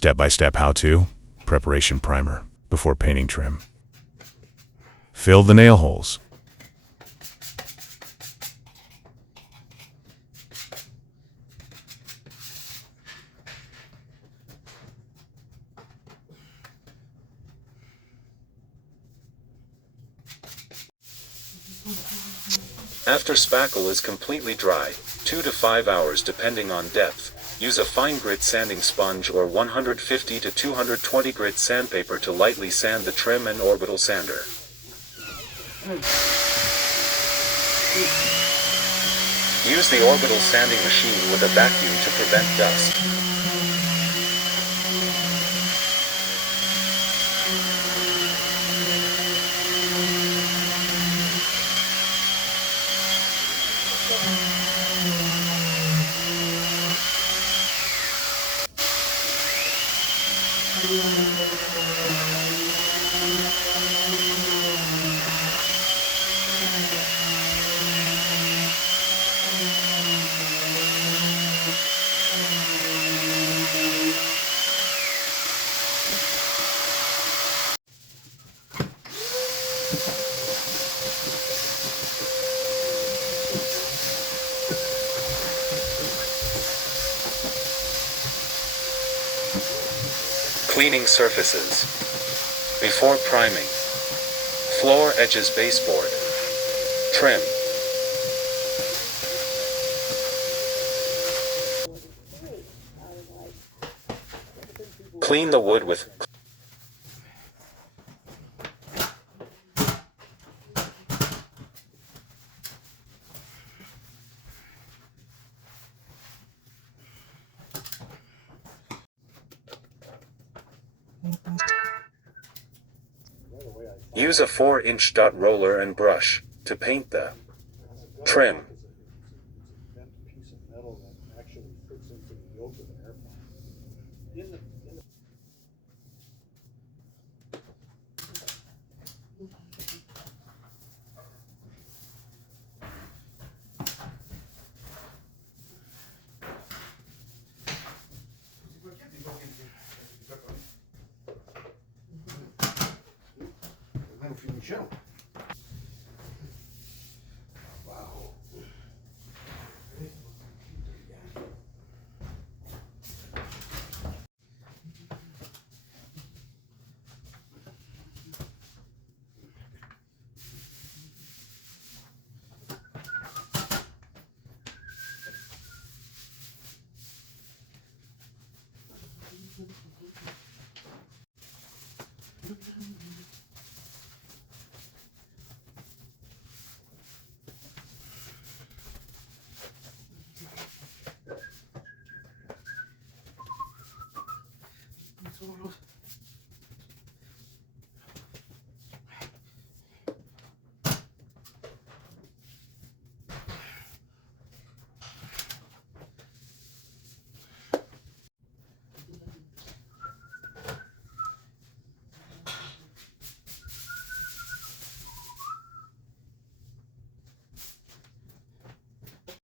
Step-by-step how-to, preparation primer, before painting trim. Fill the nail holes. After spackle is completely dry, 2 to 5 hours depending on depth, use a fine grit sanding sponge or 150 to 220 grit sandpaper to lightly sand the trim and orbital sander. Use the orbital sanding machine with a vacuum to prevent dust. Cleaning surfaces. Before priming. Floor edges baseboard. Trim. Clean the wood with Use a 4-inch dot roller and brush to paint the trim. Show.